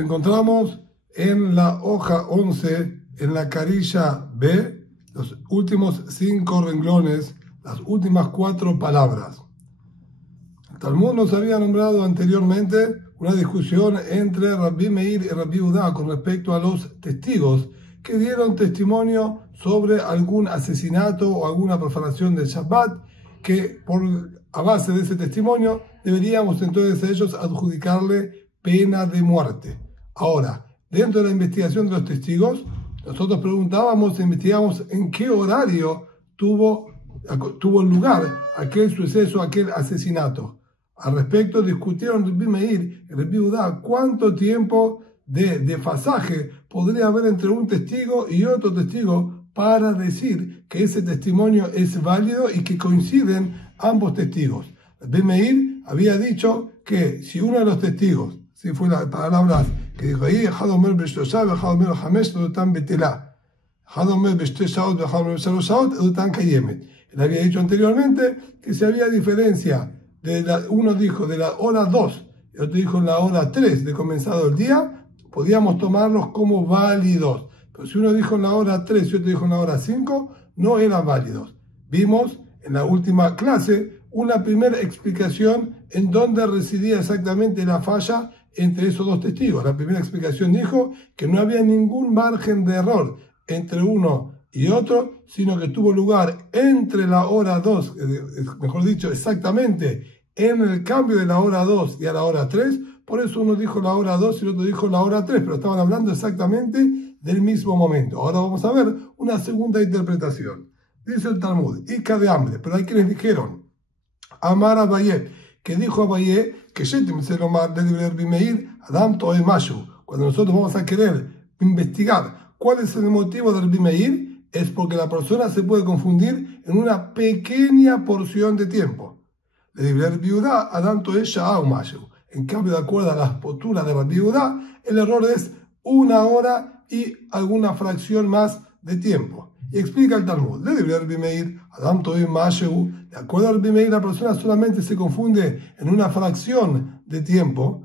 encontramos en la hoja 11, en la carilla B, los últimos 5 renglones, las últimas 4 palabras. El Talmud nos había nombrado anteriormente una discusión entre Rabbi Meir y Rabbi Judá con respecto a los testigos que dieron testimonio sobre algún asesinato o alguna profanación del Shabbat, que a base de ese testimonio deberíamos entonces a ellos adjudicarle pena de muerte. Ahora, dentro de la investigación de los testigos, nosotros investigamos en qué horario tuvo lugar aquel suceso, aquel asesinato. Al respecto, discutieron Rabbi Meir y Rabbi Judá cuánto tiempo de desfasaje podría haber entre un testigo y otro testigo para decir que ese testimonio es válido y que coinciden ambos testigos. Rabbi Meir había dicho que si uno de los testigos, si fue las palabras que dijo ahí, él había dicho anteriormente que si había diferencia, uno dijo de la hora 2 y otro dijo en la hora 3 de comenzado el día, podíamos tomarlos como válidos. Pero si uno dijo en la hora 3 y otro dijo en la hora 5, no eran válidos. Vimos en la última clase una primera explicación en donde residía exactamente la falla entre esos dos testigos. La primera explicación dijo que no había ningún margen de error entre uno y otro, sino que tuvo lugar entre la hora 2, mejor dicho, exactamente en el cambio de la hora 2 y a la hora 3. Por eso uno dijo la hora 2 y el otro dijo la hora 3, pero estaban hablando exactamente del mismo momento. Ahora vamos a ver una segunda interpretación. Dice el Talmud, Ica de hambre, pero hay quienes dijeron, Amar Abaye, que dijo Abaye, que cuando nosotros vamos a querer investigar cuál es el motivo del Rabbi Meir, es porque la persona se puede confundir en una pequeña porción de tiempo. En cambio, de acuerdo a las posturas de Rabbi Judá, el error es 1 hora y alguna fracción más de tiempo. Y explica el Talmud, de acuerdo a Rabbi Meir, la persona solamente se confunde en una fracción de tiempo.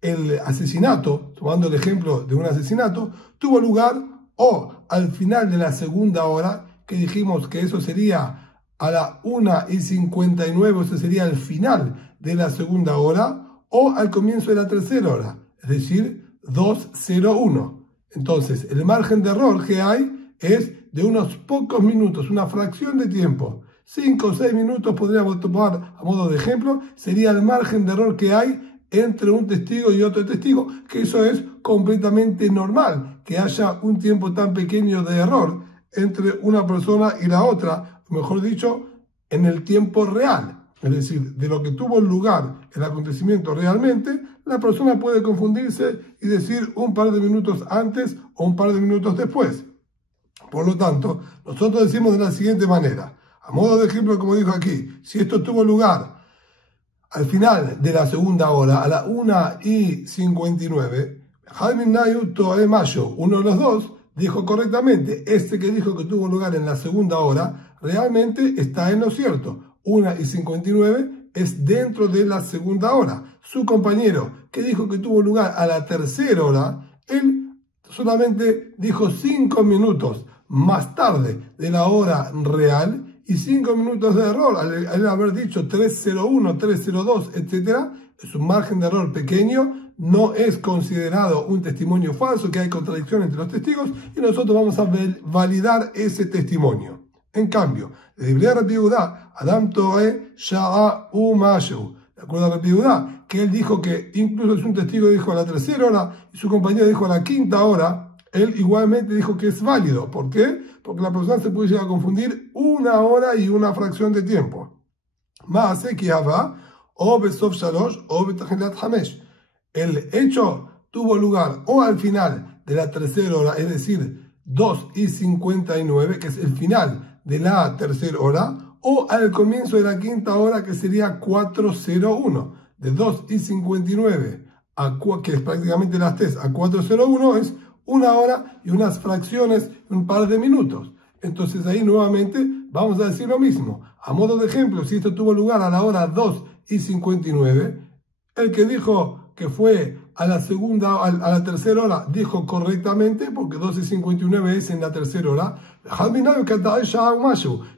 El asesinato, tomando el ejemplo de un asesinato, tuvo lugar o al final de la segunda hora, que dijimos que eso sería a la 1:59, eso sería el final de la segunda hora, o al comienzo de la tercera hora, es decir, 2:01. Entonces, el margen de error que hay es de unos pocos minutos, una fracción de tiempo. 5 o 6 minutos podríamos tomar a modo de ejemplo, sería el margen de error que hay entre un testigo y otro testigo, que eso es completamente normal, que haya un tiempo tan pequeño de error entre una persona y la otra, mejor dicho, en el tiempo real, es decir, de lo que tuvo lugar el acontecimiento realmente, la persona puede confundirse y decir un par de minutos antes o un par de minutos después. Por lo tanto, nosotros decimos de la siguiente manera, a modo de ejemplo, como dijo aquí, si esto tuvo lugar al final de la segunda hora, a la 1:59, uno de los dos dijo correctamente, este que dijo que tuvo lugar en la segunda hora, realmente está en lo cierto. 1:59 es dentro de la segunda hora. Su compañero, que dijo que tuvo lugar a la tercera hora, él solamente dijo 5 minutos más tarde de la hora real, y 5 minutos de error, al haber dicho 3:01, 3:02, etc., es un margen de error pequeño, no es considerado un testimonio falso, que hay contradicción entre los testigos, y nosotros vamos a validar ese testimonio. En cambio, de Rabbi Judá, Adam Toe Sha'a Umashu, de acuerdo a Rabbi Judá, que él dijo que incluso si un testigo dijo a la tercera hora y su compañero dijo a la quinta hora, él igualmente dijo que es válido. ¿Por qué? Porque la persona se puede llegar a confundir 1 hora y una fracción de tiempo. El hecho tuvo lugar o al final de la tercera hora, es decir, 2:59, que es el final de la tercera hora, o al comienzo de la quinta hora, que sería 4:01. De 2:59 que es prácticamente las 3 a 4:01 es 1 hora y unas fracciones, un par de minutos. Entonces ahí nuevamente vamos a decir lo mismo. A modo de ejemplo, si esto tuvo lugar a la hora 2 y 59. El que dijo que fue a la tercera hora dijo correctamente, porque 2 y 59 es en la tercera hora.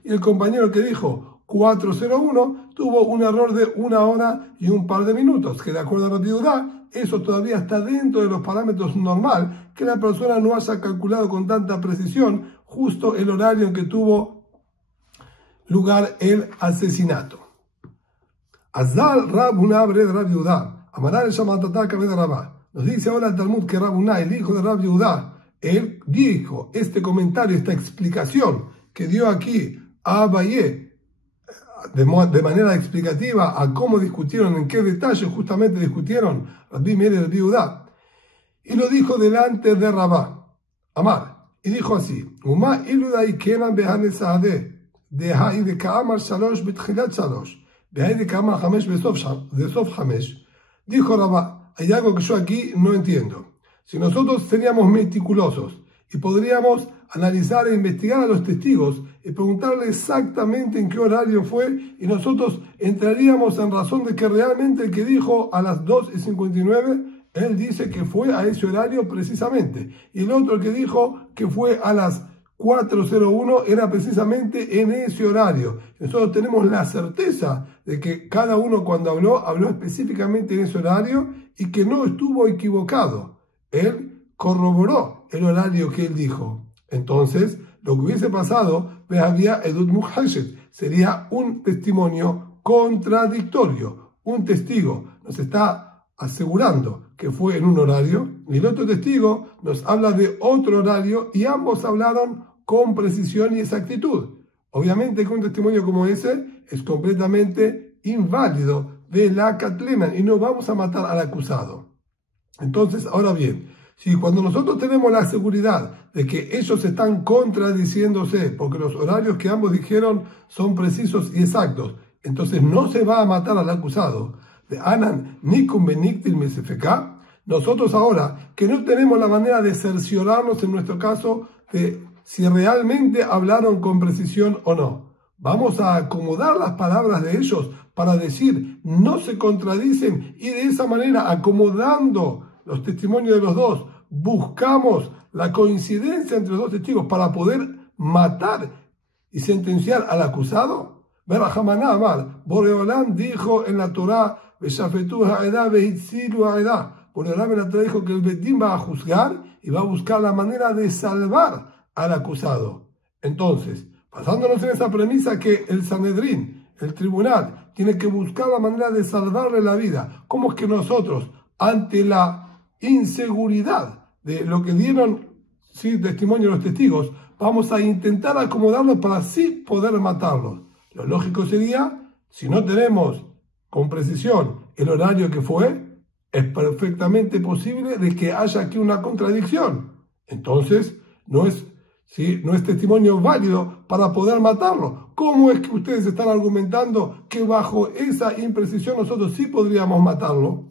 Y el compañero que dijo 4:01 tuvo un error de 1 hora y un par de minutos, que de acuerdo a Rabbi Yehudá, eso todavía está dentro de los parámetros normal, que la persona no haya calculado con tanta precisión justo el horario en que tuvo lugar el asesinato. Azal Rabuna Bred Rabbi Yehudá, Amaral Shamatata Kabed Rabá. Nos dice ahora el Talmud que Rabuna, el hijo de Rabbi Yehudá, él dijo este comentario, esta explicación que dio aquí a Abayé de manera explicativa a cómo discutieron, en qué detalle justamente discutieron Rabbi Meir y Rabbi Yehudá, y lo dijo delante de Rabá Amar, y dijo así: Uma iludai kenan behane saade de hai de kaamar shalosh betchilat shalosh de hai de kaamar hamesh besof hamesh. Dijo Rabá: hay algo que yo aquí no entiendo. Si nosotros seríamos meticulosos y podríamos analizar e investigar a los testigos y preguntarle exactamente en qué horario fue, y nosotros entraríamos en razón de que realmente el que dijo a las 2:59, él dice que fue a ese horario precisamente, y el otro que dijo que fue a las 4:01 era precisamente en ese horario. Nosotros tenemos la certeza de que cada uno cuando habló específicamente en ese horario y que no estuvo equivocado. Él corroboró el horario que él dijo. Entonces, lo que hubiese pasado, había Edut Muhashet, sería un testimonio contradictorio. Un testigo nos está asegurando que fue en un horario, y el otro testigo nos habla de otro horario, y ambos hablaron con precisión y exactitud. Obviamente que un testimonio como ese es completamente inválido de la Katleman, y no vamos a matar al acusado. Entonces, ahora bien, si cuando nosotros tenemos la seguridad de que ellos están contradiciéndose, porque los horarios que ambos dijeron son precisos y exactos, entonces no se va a matar al acusado. De Anan Nikum Beniktil Mesefeka, nosotros ahora que no tenemos la manera de cerciorarnos en nuestro caso de si realmente hablaron con precisión o no, vamos a acomodar las palabras de ellos para decir no se contradicen, y de esa manera, acomodando los testimonios de los dos, buscamos la coincidencia entre los dos testigos para poder matar y sentenciar al acusado. Berajamaná Amar, Boreolán dijo en la Torá, Boreolán en la Torá dijo que el Betín va a juzgar y va a buscar la manera de salvar al acusado. Entonces, basándonos en esa premisa que el Sanedrín, el tribunal, tiene que buscar la manera de salvarle la vida, ¿cómo es que nosotros, ante la inseguridad de lo que dieron testimonio los testigos, vamos a intentar acomodarlos para así poder matarlos? Lo lógico sería, si no tenemos con precisión el horario que fue, es perfectamente posible de que haya aquí una contradicción. Entonces, no es testimonio válido para poder matarlo. ¿Cómo es que ustedes están argumentando que bajo esa imprecisión nosotros sí podríamos matarlo?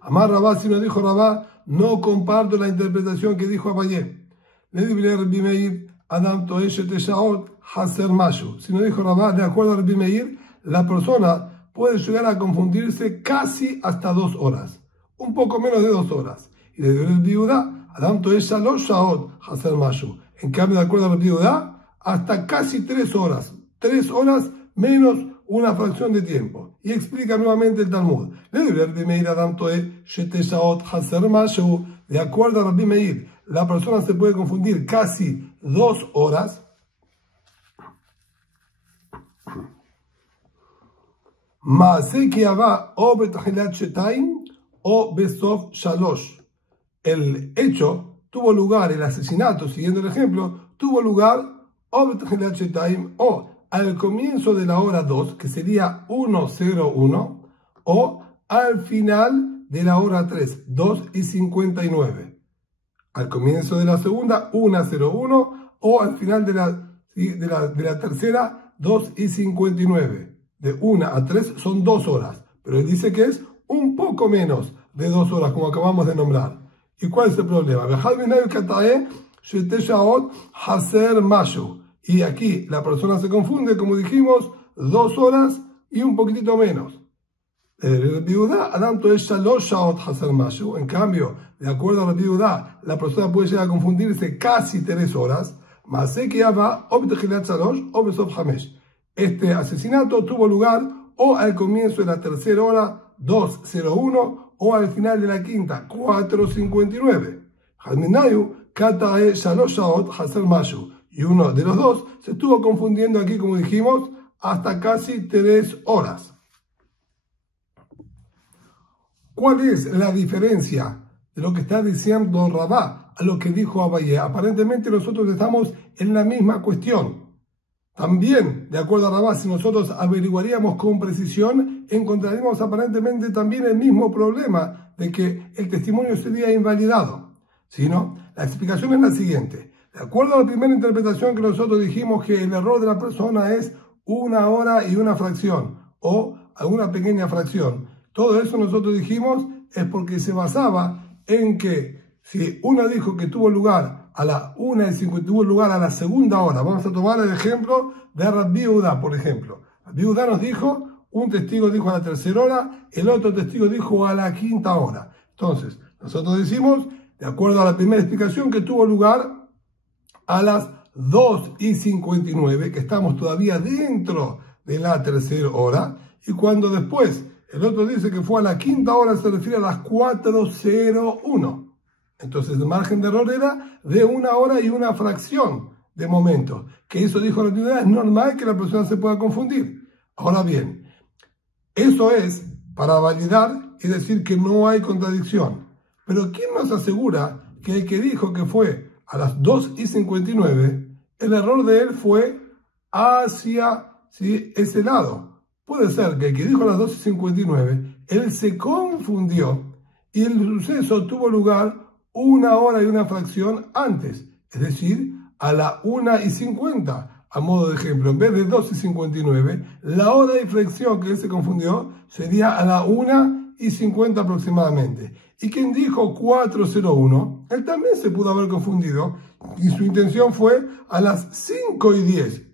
Amar Rabá, si no dijo Rabá, no comparto la interpretación que dijo Abayé. Le dibré Rabbi Meir, Adam Toeshet Eshaot, Haser Mashu. Si no dijo Rabá, de acuerdo a Rabbi Meir, la persona puede llegar a confundirse casi hasta 2 horas. Un poco menos de 2 horas. Y le dibré Rabbi Yehudá, Adam Toeshet Shaot, Haser Mashu. En cambio, de acuerdo a Rabbi Yehudá, hasta casi 3 horas. 3 horas menos una fracción de tiempo. Y explica nuevamente el Talmud. De acuerdo a Rabbi Meir, la persona se puede confundir casi 2 horas. El hecho tuvo lugar, el asesinato, siguiendo el ejemplo, tuvo lugar o al comienzo de la hora 2, que sería 1:01, o al final de la hora 3, 2:59. Al comienzo de la segunda, 1:01, o al final de la tercera, 2:59. De 1 a 3 son 2 horas, pero él dice que es un poco menos de 2 horas, como acabamos de nombrar. ¿Y cuál es el problema? Y aquí la persona se confunde, como dijimos, 2 horas y un poquitito menos. En cambio, de acuerdo a Rabbi Yehuda, la persona puede llegar a confundirse casi 3 horas. Este asesinato tuvo lugar o al comienzo de la tercera hora, 2:01, o al final de la quinta, 4:59. Y uno de los dos se estuvo confundiendo aquí, como dijimos, hasta casi 3 horas. ¿Cuál es la diferencia de lo que está diciendo Rabá a lo que dijo Abaye? Aparentemente nosotros estamos en la misma cuestión. También, de acuerdo a Rabá, si nosotros averiguaríamos con precisión, encontraríamos aparentemente también el mismo problema de que el testimonio sería invalidado. ¿Sí, no? La explicación es la siguiente. De acuerdo a la primera interpretación que nosotros dijimos que el error de la persona es 1 hora y una fracción, o alguna pequeña fracción. Todo eso nosotros dijimos es porque se basaba en que si uno dijo que tuvo lugar a la 1:50, tuvo lugar a la segunda hora. Vamos a tomar el ejemplo de Rabbi Yehuda, por ejemplo. Rabbi Yehuda nos dijo, un testigo dijo a la tercera hora, el otro testigo dijo a la quinta hora. Entonces, nosotros decimos, de acuerdo a la primera explicación, que tuvo lugar a las 2:59, que estamos todavía dentro de la tercera hora, y cuando después el otro dice que fue a la quinta hora, se refiere a las 4:01. Entonces el margen de error era de 1 hora y una fracción de momento. Que eso dijo la autoridad, es normal que la persona se pueda confundir. Ahora bien, eso es para validar y decir que no hay contradicción. Pero ¿quién nos asegura que el que dijo que fue a las 2:59, el error de él fue hacia ese lado? Puede ser que el que dijo a las 2:59, él se confundió y el suceso tuvo lugar 1 hora y una fracción antes, es decir, a la 1:50. A modo de ejemplo, en vez de 2:59, la hora y fracción que él se confundió sería a la 1:50 aproximadamente. Y quien dijo 4:01, él también se pudo haber confundido y su intención fue a las 5:10,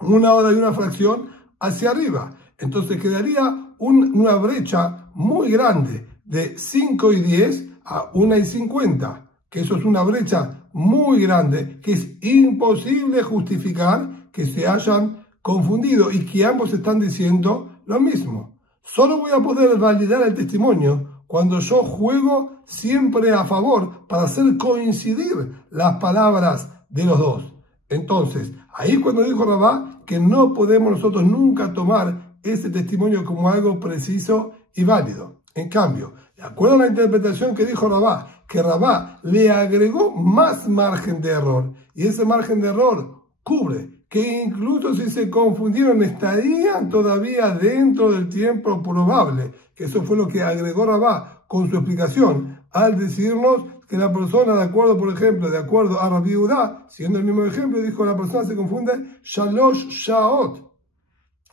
1 hora y una fracción hacia arriba. Entonces quedaría una brecha muy grande de 5:10 a 1:50, que eso es una brecha muy grande, que es imposible justificar que se hayan confundido y que ambos están diciendo lo mismo. Solo voy a poder validar el testimonio cuando yo juego siempre a favor para hacer coincidir las palabras de los dos. Entonces, ahí cuando dijo Rabá que no podemos nosotros nunca tomar ese testimonio como algo preciso y válido. En cambio, de acuerdo a la interpretación que dijo Rabá, que Rabá le agregó más margen de error, y ese margen de error cubre que incluso si se confundieron estarían todavía dentro del tiempo probable, que eso fue lo que agregó Rabá con su explicación, al decirnos que la persona, de acuerdo, por ejemplo, de acuerdo a Rabbi Yehuda, siguiendo el mismo ejemplo, dijo la persona se confunde, Shalosh Shaot,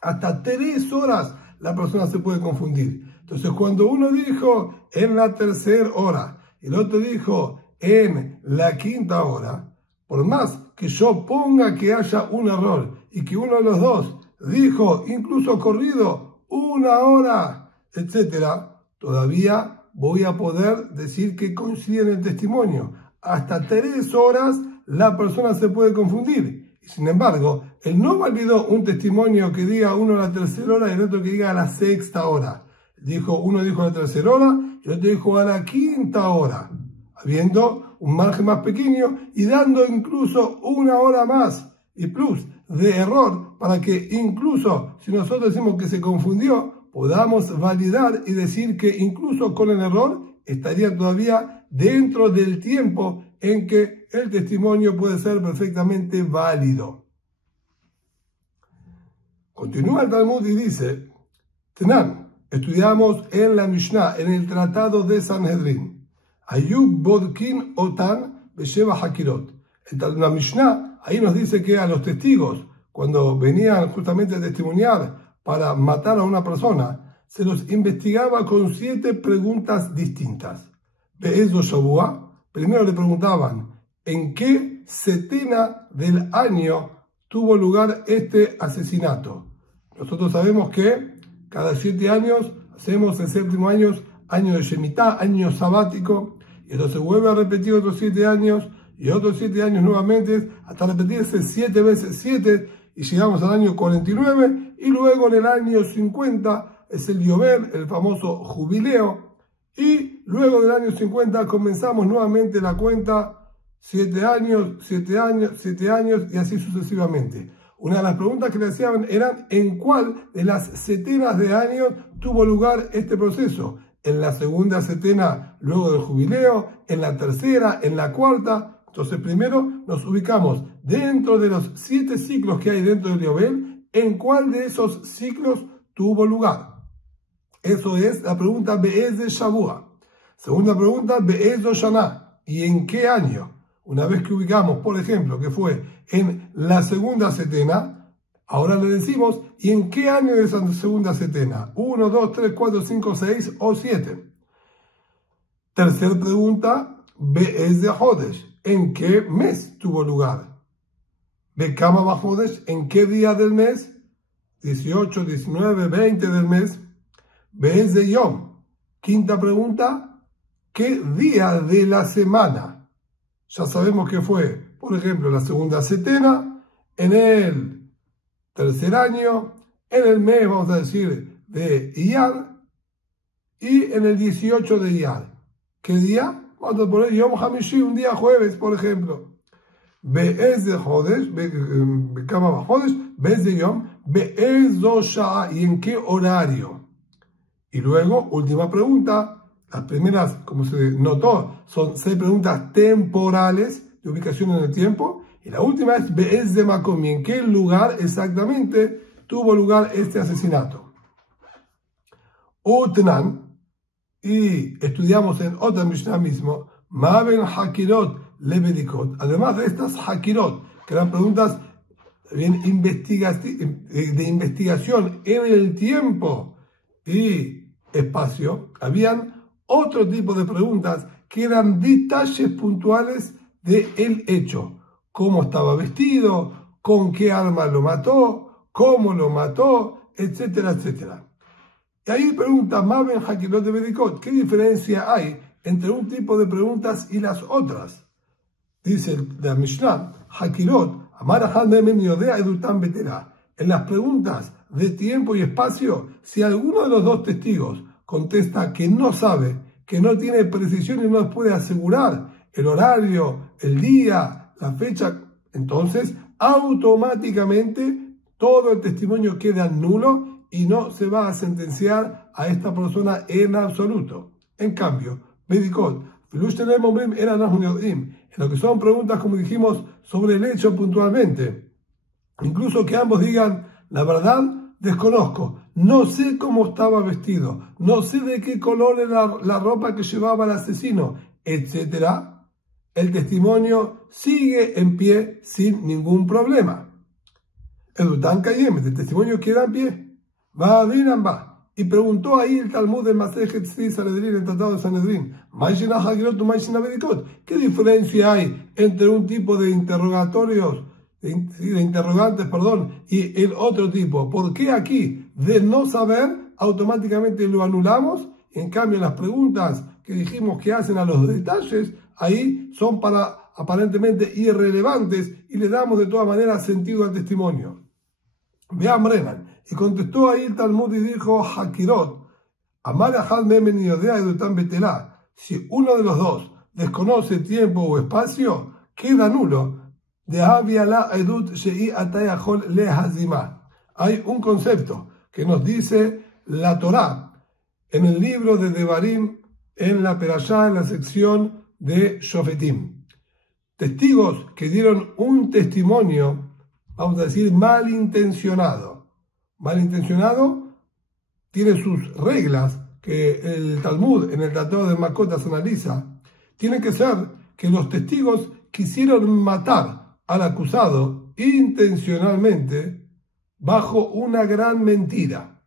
hasta 3 horas la persona se puede confundir. Entonces, cuando uno dijo en la tercera hora y el otro dijo en la quinta hora, por más que yo ponga que haya un error y que uno de los dos dijo, incluso corrido, 1 hora, etcétera, todavía voy a poder decir que coincide en el testimonio. Hasta 3 horas la persona se puede confundir. Sin embargo, él no validó un testimonio que diga uno a la tercera hora y el otro que diga a la sexta hora. Uno dijo a la tercera hora y el otro dijo a la quinta hora, habiendo un margen más pequeño y dando incluso 1 hora más y plus de error para que incluso si nosotros decimos que se confundió, podamos validar y decir que incluso con el error estaría todavía dentro del tiempo en que el testimonio puede ser perfectamente válido. Continúa el Talmud y dice, Tenan, estudiamos en la Mishnah, en el Tratado de Sanhedrin, Ayub Bodkin Otan Besheva Hakirot. En la Mishnah, ahí nos dice que a los testigos, cuando venían justamente a testimoniar para matar a una persona, se los investigaba con 7 preguntas distintas. Be'ezo Shavua, primero le preguntaban, ¿en qué setena del año tuvo lugar este asesinato? Nosotros sabemos que cada 7 años hacemos el séptimo año de Shemitah, año sabático, y esto se vuelve a repetir otros 7 años, y otros 7 años nuevamente, hasta repetirse 7 veces 7, y llegamos al año 49, y luego en el año 50 es el Yobel, el famoso jubileo, y luego del año 50 comenzamos nuevamente la cuenta, 7 años, 7 años, 7 años, y así sucesivamente. Una de las preguntas que le hacían eran ¿en cuál de las setenas de años tuvo lugar este proceso? ¿En la segunda setena luego del jubileo? ¿En la tercera? ¿En la cuarta? Entonces primero nos ubicamos dentro de los 7 ciclos que hay dentro del Yobel, ¿en cuál de esos ciclos tuvo lugar? Eso es la pregunta Be'ez de Shavua. Segunda pregunta, Be'ez de Shana. ¿Y en qué año? Una vez que ubicamos, por ejemplo, que fue en la segunda setena, ahora le decimos, ¿y en qué año de esa segunda setena? 1, 2, 3, 4, 5, 6 o 7. Tercera pregunta, Be'ez de Hodesh. ¿En qué mes tuvo lugar? Bekama Bajodesh. ¿En qué día del mes? 18, 19, 20 del mes. Be'ez de Yom. Quinta pregunta, ¿qué día de la semana? Ya sabemos que fue, por ejemplo, la segunda setena, en el tercer año, en el mes, vamos a decir, de Iyar, y en el 18 de Iyar. ¿Qué día? Vamos a poner Yom Hamishi, un día jueves, por ejemplo. Be'ez de Jodesh, Bekama Bajodesh, Be'ez de Yom, Be'ez do Sha'a, ¿y en qué horario? Y luego, última pregunta. Las primeras, como se notó, son 6 preguntas temporales de ubicación en el tiempo. Y la última es Be'ez de Makom, ¿en qué lugar exactamente tuvo lugar este asesinato? Utnan, y estudiamos en otra Mishnah mismo, Maben Hakirot Lebedikot. Además de estas Hakirot, que eran preguntas de investigación en el tiempo y espacio, habían otro tipo de preguntas que eran detalles puntuales del hecho. Cómo estaba vestido, con qué arma lo mató, cómo lo mató, etcétera, etcétera. Y ahí pregunta Maben Hakirot de Bedikot, ¿qué diferencia hay entre un tipo de preguntas y las otras? Dice la Mishnah, Hakirot, Amarahan Memen Yodea Edutan Betera. En las preguntas de tiempo y espacio, si alguno de los dos testigos contesta que no sabe, que no tiene precisión y no puede asegurar el horario, el día, la fecha, entonces automáticamente todo el testimonio queda nulo y no se va a sentenciar a esta persona en absoluto. En cambio, Bedikot, en lo que son preguntas, como dijimos, sobre el hecho puntualmente, incluso que ambos digan, la verdad, desconozco, no sé cómo estaba vestido, no sé de qué color era la ropa que llevaba el asesino, etc. El testimonio sigue en pie sin ningún problema. Edután Kayem, el testimonio queda en pie. Va a Binamba. Y preguntó ahí el Talmud del Masejet Tzvi Sanedrín, el Tratado de Sanedrín, ¿qué diferencia hay entre un tipo de interrogatorios, de interrogantes, y el otro tipo? ¿Por qué aquí, de no saber, automáticamente lo anulamos? En cambio, las preguntas que dijimos que hacen a los detalles, ahí son para aparentemente irrelevantes y le damos de todas maneras sentido al testimonio. Vean Brennan. Y contestó ahí el Talmud y dijo, Hakirot, si uno de los dos desconoce tiempo o espacio, queda nulo. Hay un concepto que nos dice la Torá en el libro de Devarim, en la Perashá, en la sección de Shofetim. Testigos que dieron un testimonio, vamos a decir, malintencionado. Malintencionado tiene sus reglas que el Talmud en el Tratado de Makotas analiza. Tiene que ser que los testigos quisieron matar al acusado intencionalmente bajo una gran mentira.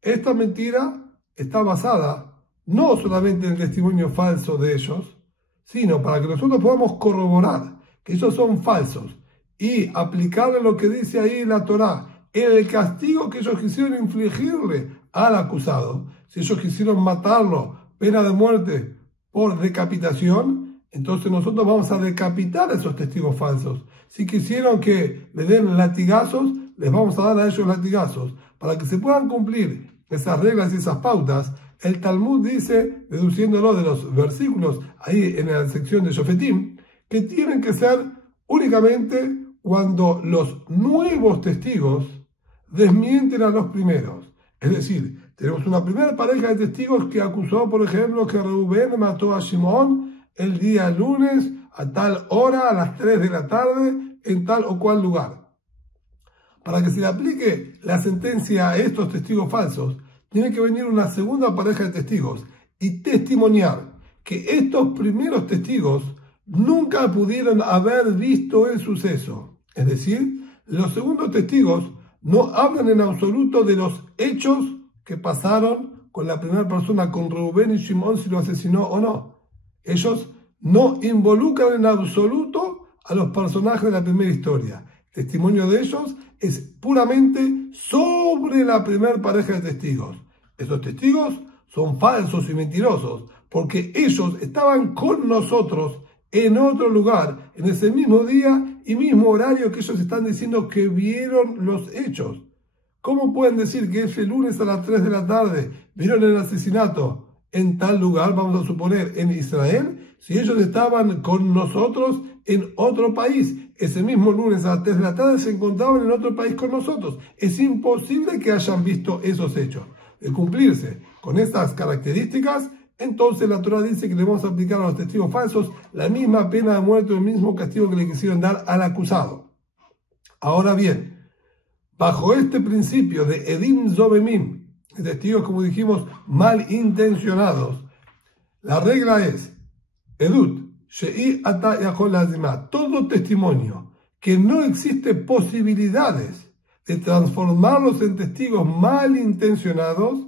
Esta mentira está basada no solamente en el testimonio falso de ellos, sino para que nosotros podamos corroborar que ellos son falsos y aplicarle lo que dice ahí la Torá el castigo que ellos quisieron infligirle al acusado. Si ellos quisieron matarlo, pena de muerte por decapitación, entonces nosotros vamos a decapitar a esos testigos falsos. Si quisieron que le den latigazos, les vamos a dar a ellos latigazos. Para que se puedan cumplir esas reglas y esas pautas, el Talmud dice, deduciéndolo de los versículos ahí en la sección de Shofetim, que tienen que ser únicamente cuando los nuevos testigos desmienten a los primeros. Es decir, tenemos una primera pareja de testigos que acusó, por ejemplo, que Reubén mató a Shimón el día lunes a tal hora, a las 3 de la tarde, en tal o cual lugar. Para que se le aplique la sentencia a estos testigos falsos, tiene que venir una segunda pareja de testigos y testimoniar que estos primeros testigos nunca pudieron haber visto el suceso. Es decir, los segundos testigos no hablan en absoluto de los hechos que pasaron con la primera persona, con Reubén y Shimón, si lo asesinó o no. Ellos no involucran en absoluto a los personajes de la primera historia. El testimonio de ellos es puramente sobre la primera pareja de testigos. Esos testigos son falsos y mentirosos, porque ellos estaban con nosotros en otro lugar, en ese mismo día y mismo horario que ellos están diciendo que vieron los hechos. ¿Cómo pueden decir que ese lunes a las 3 de la tarde vieron el asesinato en tal lugar, vamos a suponer en Israel, si ellos estaban con nosotros en otro país? Ese mismo lunes a las 3 de la tarde se encontraban en otro país con nosotros. Es imposible que hayan visto esos hechos. De cumplirse con estas características, entonces la Torah dice que le vamos a aplicar a los testigos falsos la misma pena de muerte o el mismo castigo que le quisieron dar al acusado. Ahora bien, bajo este principio de Edim Zobemim, testigos, como dijimos, malintencionados, la regla es Edut, Shei Ata Yachol Lazima, todo testimonio que no existe posibilidades de transformarlos en testigos malintencionados,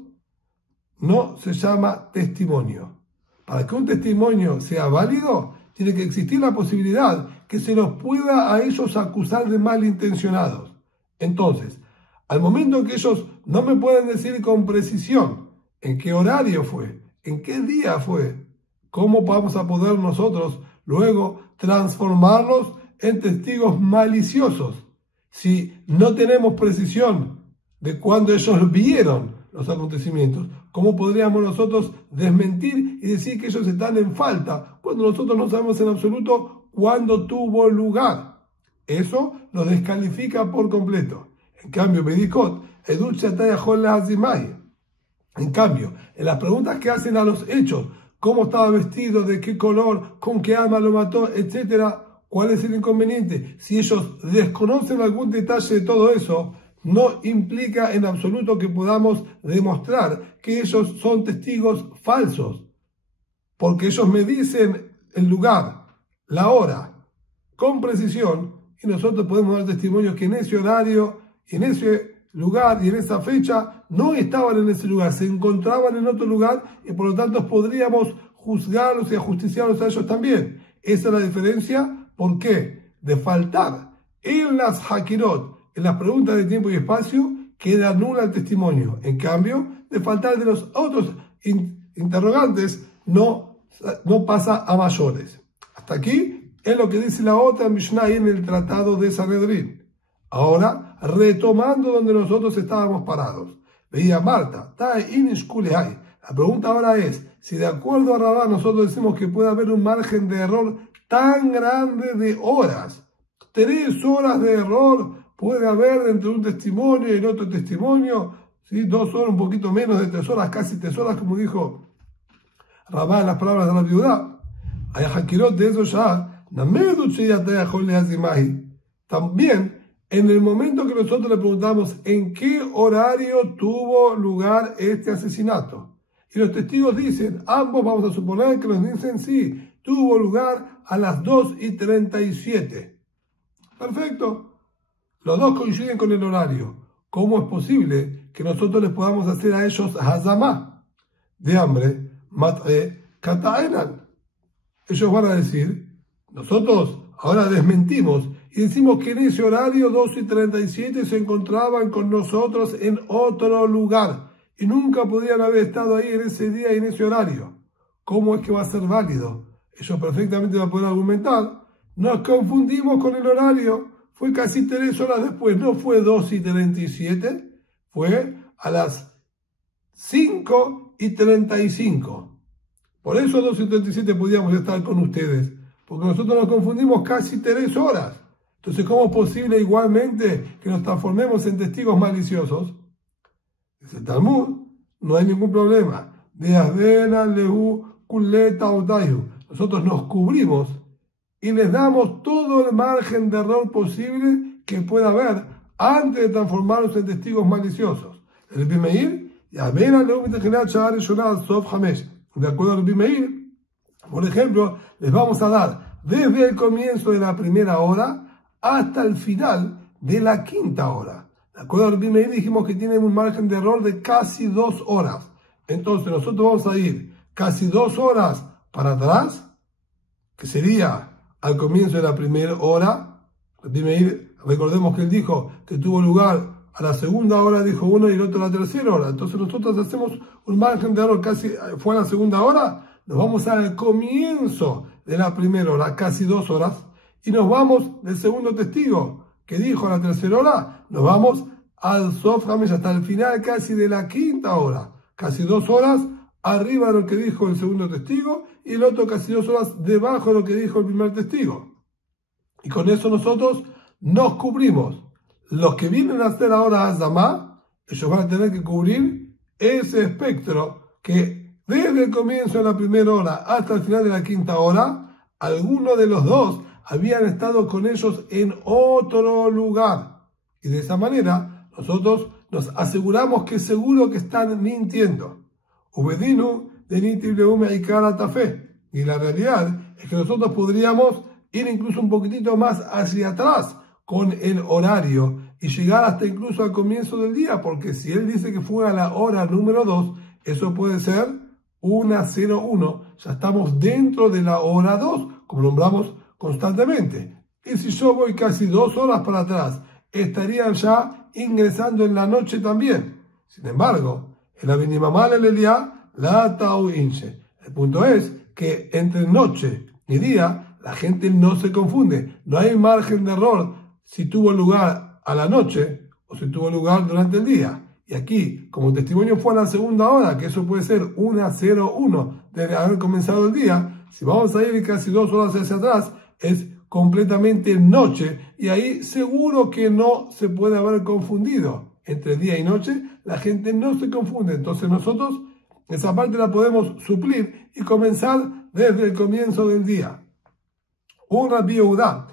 no se llama testimonio. Para que un testimonio sea válido, tiene que existir la posibilidad que se los pueda a ellos acusar de malintencionados. Entonces, al momento que ellos no me pueden decir con precisión en qué horario fue, en qué día fue, ¿cómo vamos a poder nosotros luego transformarlos en testigos maliciosos? Si no tenemos precisión de cuándo ellos vieron los acontecimientos, ¿cómo podríamos nosotros desmentir y decir que ellos están en falta cuando nosotros no sabemos en absoluto cuándo tuvo lugar? Eso los descalifica por completo. En cambio, Bedikot, en cambio, en las preguntas que hacen a los hechos, cómo estaba vestido, de qué color, con qué arma lo mató, etcétera, ¿cuál es el inconveniente? Si ellos desconocen algún detalle de todo eso, no implica en absoluto que podamos demostrar que ellos son testigos falsos, porque ellos me dicen el lugar, la hora, con precisión, y nosotros podemos dar testimonio que en ese horario, en ese lugar y en esa fecha no estaban en ese lugar, se encontraban en otro lugar y por lo tanto podríamos juzgarlos y ajusticiarlos a ellos también. Esa es la diferencia. ¿Por qué? De faltar en las Hakirot, en las preguntas de tiempo y espacio, queda nula el testimonio. En cambio, de faltar de los otros interrogantes, no pasa a mayores. Hasta aquí es lo que dice la otra Mishnah en el Tratado de Sanedrín. Ahora, retomando donde nosotros estábamos parados. Veía Marta, la pregunta ahora es, si de acuerdo a Rabá nosotros decimos que puede haber un margen de error tan grande de horas, 3 horas de error puede haber entre un testimonio y el otro testimonio, ¿sí? 2 horas, un poquito menos de 3 horas, casi 3 horas, como dijo Rabá en las palabras de la viuda. Hay Hakirot de eso ya. También, en el momento que nosotros le preguntamos en qué horario tuvo lugar este asesinato, y los testigos dicen, ambos vamos a suponer que nos dicen sí, tuvo lugar a las 2:37. Perfecto. Los dos coinciden con el horario. ¿Cómo es posible que nosotros les podamos hacer a ellos hazamá de hambre? Mat'e kataenan. Ellos van a decir, nosotros ahora desmentimos y decimos que en ese horario 2:37 se encontraban con nosotros en otro lugar y nunca podían haber estado ahí en ese día y en ese horario. ¿Cómo es que va a ser válido? Ellos perfectamente van a poder argumentar. Nos confundimos con el horario. Fue casi 3 horas después. No fue 2:37, fue a las 5:35. Por eso 2:37 podíamos estar con ustedes. Porque nosotros nos confundimos casi 3 horas. Entonces, ¿cómo es posible igualmente que nos transformemos en testigos maliciosos? Dice el Talmud, no hay ningún problema. Nosotros nos cubrimos y les damos todo el margen de error posible que pueda haber antes de transformarnos en testigos maliciosos. El Rabbi Meir, de acuerdo al Rabbi Meir, por ejemplo, les vamos a dar desde el comienzo de la primera hora hasta el final de la quinta hora. De acuerdo al Rabbi Meir, dijimos que tienen un margen de error de casi 2 horas. Entonces nosotros vamos a ir casi 2 horas para atrás, que sería al comienzo de la primera hora. Rabbi Meir, recordemos que él dijo que tuvo lugar a la segunda hora, dijo uno, y el otro a la tercera hora. Entonces nosotros hacemos un margen de error, casi fue a la segunda hora, nos vamos al comienzo de la primera hora, casi 2 horas, y nos vamos del segundo testigo, que dijo a la tercera hora, nos vamos al Sof Hamesh, hasta el final casi de la quinta hora, casi 2 horas arriba de lo que dijo el segundo testigo, y el otro casi 2 horas debajo de lo que dijo el primer testigo. Y con eso nosotros nos cubrimos. Los que vienen a hacer ahora Azamá, ellos van a tener que cubrir ese espectro que desde el comienzo de la primera hora hasta el final de la quinta hora, alguno de los dos habían estado con ellos en otro lugar. Y de esa manera nosotros nos aseguramos que seguro que están mintiendo. Ubedinu de Nitibleume y Karatafé. Y la realidad es que nosotros podríamos ir incluso un poquitito más hacia atrás con el horario y llegar hasta incluso al comienzo del día, porque si él dice que fue a la hora número 2, eso puede ser 1:01, ya estamos dentro de la hora 2, como nombramos constantemente. Y si yo voy casi 2 horas para atrás, estarían ya ingresando en la noche también. Sin embargo, el Abinimamal el Eliá, la Tau Inche. El punto es que entre noche y día, la gente no se confunde. No hay margen de error si tuvo lugar a la noche o si tuvo lugar durante el día. Y aquí, como testimonio fue a la segunda hora, que eso puede ser 1:01 de haber comenzado el día, si vamos a ir casi 2 horas hacia atrás, es completamente noche. Y ahí seguro que no se puede haber confundido. Entre día y noche, la gente no se confunde. Entonces nosotros esa parte la podemos suplir y comenzar desde el comienzo del día. Un Rabbi Yehuda,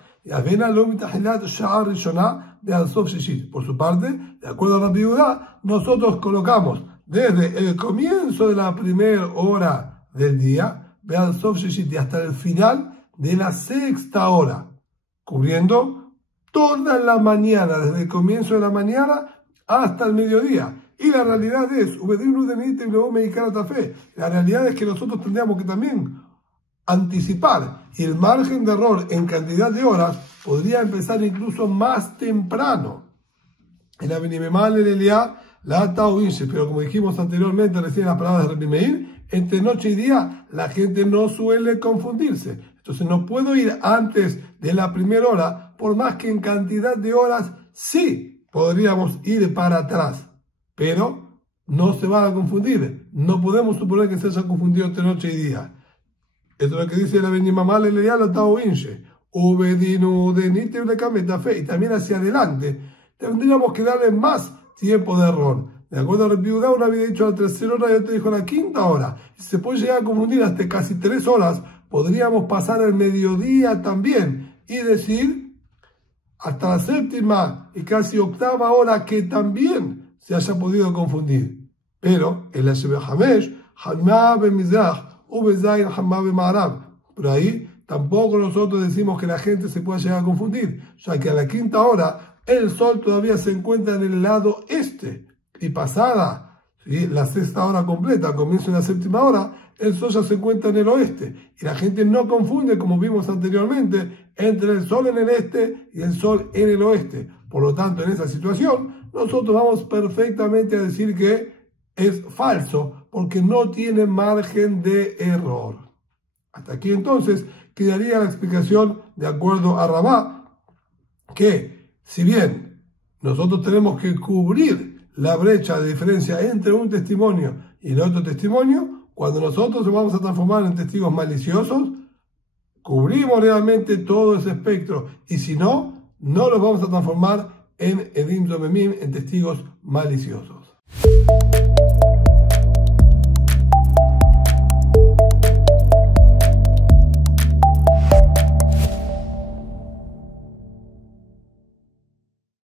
por su parte, de acuerdo a Rabbi Yehuda, nosotros colocamos desde el comienzo de la primera hora del día hasta el final de la sexta hora, cubriendo toda la mañana, desde el comienzo de la mañana hasta el mediodía. Y la realidad es, la realidad es que nosotros tendríamos que también anticipar, y el margen de error en cantidad de horas podría empezar incluso más temprano. En la Benimemal el Eliá, la Tau Inche, pero como dijimos anteriormente, recién las palabras de Rabbi Meir, entre noche y día la gente no suele confundirse. Entonces no puedo ir antes de la primera hora, por más que en cantidad de horas sí podríamos ir para atrás, pero no se van a confundir. No podemos suponer que se hayan confundido entre noche y día. Esto es lo que dice la Benimamal el Eliá, la Tau Inche. Ubedinu de Niteble Kametafe. Y también hacia adelante tendríamos que darle más tiempo de error. De acuerdo a Rabbi Yehuda, uno había dicho a la tercera hora y otro dijo a la quinta hora. Y se puede llegar a confundir hasta casi 3 horas. Podríamos pasar el mediodía también y decir hasta la séptima y casi octava hora que también se haya podido confundir. Pero el Ashebe Hamesh, Hamá Bemizrach, Ubezayin Hamá Bemarab. Pero ahí tampoco nosotros decimos que la gente se pueda llegar a confundir, ya que a la quinta hora el sol todavía se encuentra en el lado este, y pasada, ¿sí?, la sexta hora completa, al comienzo de la séptima hora, el sol ya se encuentra en el oeste. Y la gente no confunde, como vimos anteriormente, entre el sol en el este y el sol en el oeste. Por lo tanto, en esa situación, nosotros vamos perfectamente a decir que es falso, porque no tiene margen de error. Hasta aquí entonces quedaría la explicación de acuerdo a Rabá, que si bien nosotros tenemos que cubrir la brecha de diferencia entre un testimonio y el otro testimonio, cuando nosotros nos vamos a transformar en testigos maliciosos, cubrimos realmente todo ese espectro, y si no, no los vamos a transformar en Edim Zomemim, en testigos maliciosos.